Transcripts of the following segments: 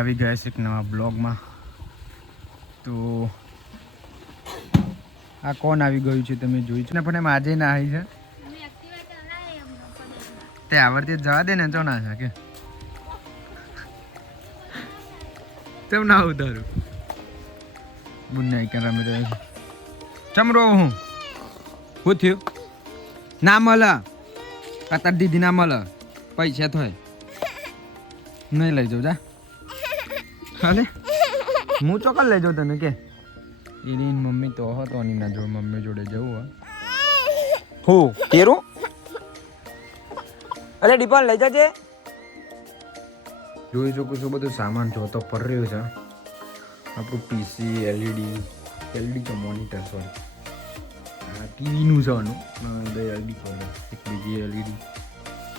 આવી ગયા છે એક નવા બ્લોગમાં. તો આ કોણ આવી ગયું છે તમે જોઈ છે ને, પણ એમ આજે ના આવી છે તે આવડતી જવા દે ને. ચો ના છે કે તેમ ના ઉતારું બુન્ને કે રમે રહ્યો છે. ચમરો હું થયું ના મળે તાર દીદી ના મળે પૈસા થાય નહીં લઈ જાઉં જા. હાલે હું ચોક્કસ લઈ જાઉં તને કે એની મમ્મી તો હતો ની ના જોડે મમ્મી જોડે જવું હું તેરું અરે ડીપા લઈ જાજે. જોઈ શકું છું બધું સામાન જોતો પર રહ્યો છે. આપણું પીસી એલઈડી તો મોનિટર સોરી ટીવીનું છે આનું એલઈડી કોલર એક બીજી એલઈડી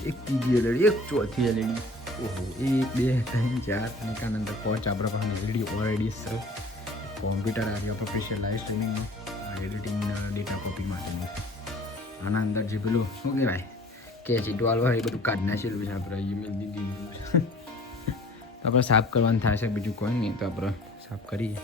એક ત્રીજી એલઈડી એક ચોથી એલઈડી ઓહો 1 2 3 4 અને કાન અંદર 5 આપણા પાસે એલઈડી ઓલરેડી છે. કોમ્પ્યુટર આવ્યો પ્રોફેશનલ લાઈવ સ્ટ્રીમિંગનું એડિટિંગ ડેટા કોપી માટેનું છે. આના અંદર જે પેલું શું કહેવાય કે ચીટવાલ હોય એ બધું કાઢ નાખેલું છે. આપણે ઈમેલ દીધું છે તો આપણે સાફ કરવાનું થાય છે, બીજું કોઈ નહીં. તો આપણે સાફ કરીએ.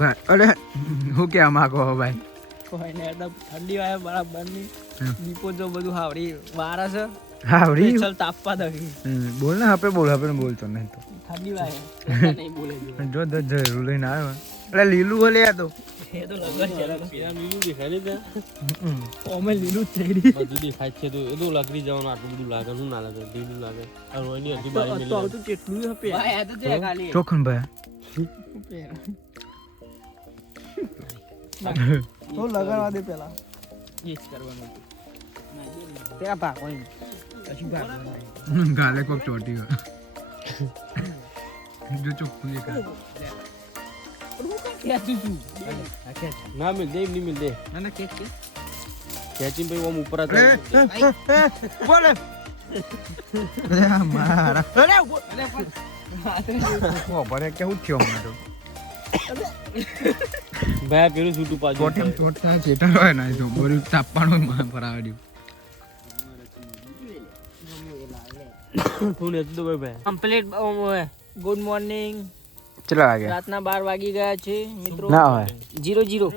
ભાઈ અરે હું કહેવા માંગો ભાઈ કોઈને ઠંડી વાય બરાબર ની દીપો જો બધું હાવડી વારા છે હાવડી ચલ તાપવા દે બોલ ને આપણે બોલતો નહીં તો ઠંડી વાય નહીં બોલે જો જરૂર લઈને આવ્યો એટલે લીલું હલે આ તો એ તો લગન છે પેલા લીલું દેખાય ને ઓમે લીલું થેડી બધું દેખાય છે. તો એ તો લગરી જવાનું આટલું બધું લાગે શું ના લાગે લીલું લાગે આ રોયની અડી બારી તો આવતું કેટલું હપે ભાઈ આ તો છે ખાલી ચોખન ભાઈ તો લગાડવા દે પેલા એ જ કરવાનું તેરા પા કોઈ કશું ભાગવાનું ગાલે કોક ચોટી ગયો જો ચોખ્ખું એ કર ના મિલ દે નહીં મિલ દે ના કે ખેંચીને ભાઈ ઓમ ઉપર બોલે મારા અરે કેવું થયો મને તો ભાઈ પેલું છૂટું પાછું કોટી છોટતા ચેટર હોય ને તો બોરી તાપવાનું ફરાવડ્યું ફોન હતો તો ભાઈ કમ્પ્લીટ ગુડ મોર્નિંગ. ચલો આગે રાતના 12 વાગી ગયા છે મિત્રો. ના હોય 00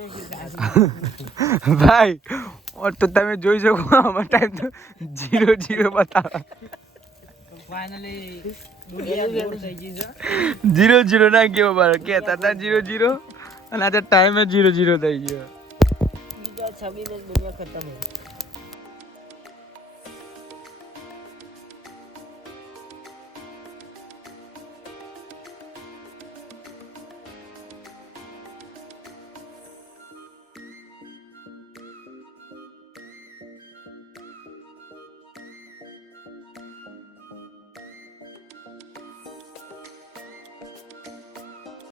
ભાઈ ઓર તો તમે જોઈ શકો આમાં ટાઈમ તો 00 બતાવે. ફાઇનલી દુનિયા થઈ ગઈ છે 00 ના કેવો બાર કેતા હતા 00 અને આજે ટાઈમ 00 થઈ ગયો. બીજા 26 દુનિયા ખતમ.